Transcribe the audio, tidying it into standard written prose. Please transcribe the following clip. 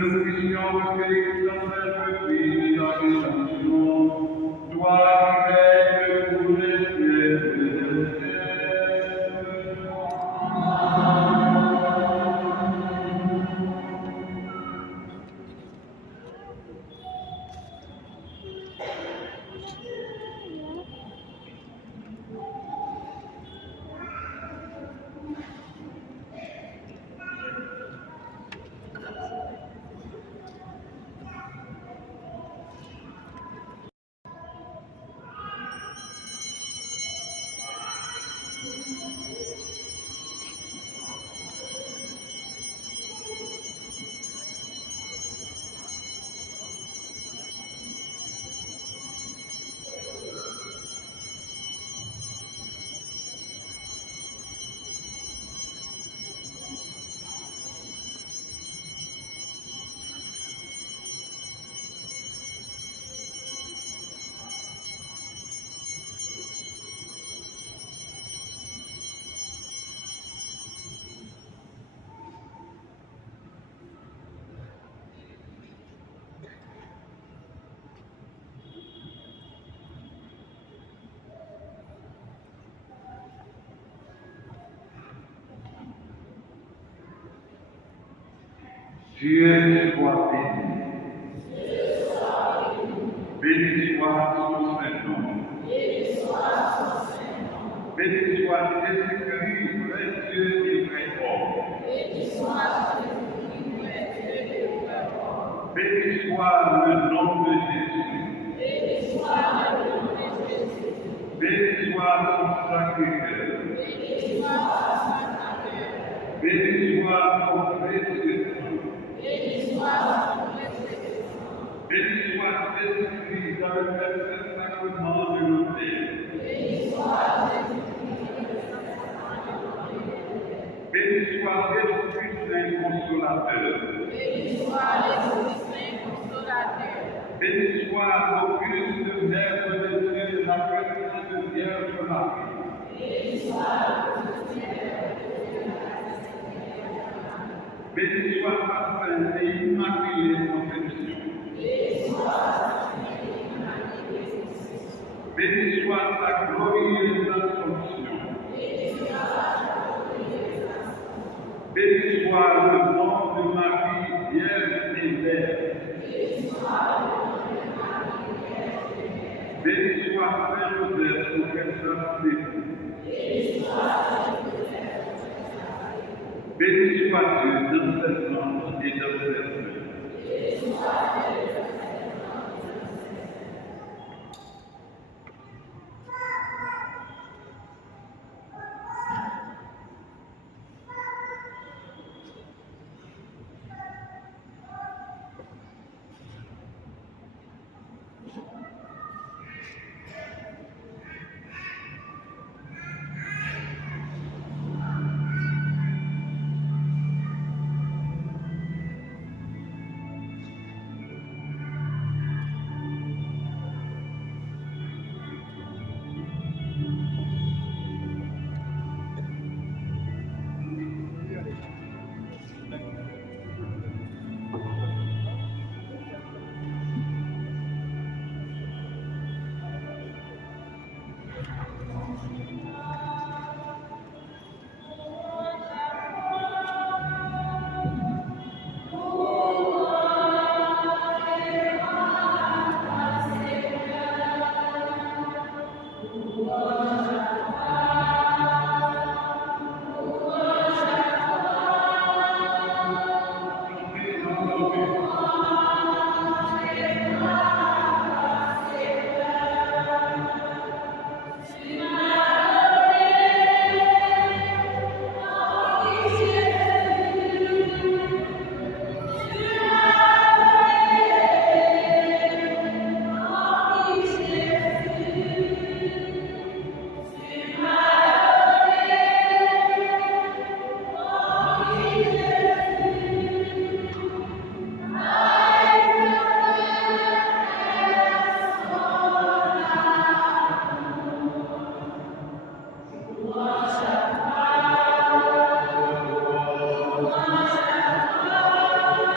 nous puissions recueillir dans notre vie dans rédemption, toi qui règnes pour les siècles des siècles. Dieu soit béni. Béni soit son Saint-Nom. Béni soit Jésus-Christ, vrai Dieu et vrai homme. Béni soit le nom de Jésus. Béni soit son Sacré-Cœur. Béni soit son précieux sang. Béni soit Jésus-Christ dans le précieux sacrement de l'autel. Béni soit l'Esprit Saint Consolateur. Béni soit l'Auguste Mère de Dieu, la précieuse Vierge Marie. Béni soit ta sainte et immaculée conception. Béni soit ta glorieuse assomption. Béni soit le nom de Marie, Vierge et Mère. Béni soit Saint Joseph, professeur d'époux. Béni soit Dieu dans ses anges et dans ses œuvres.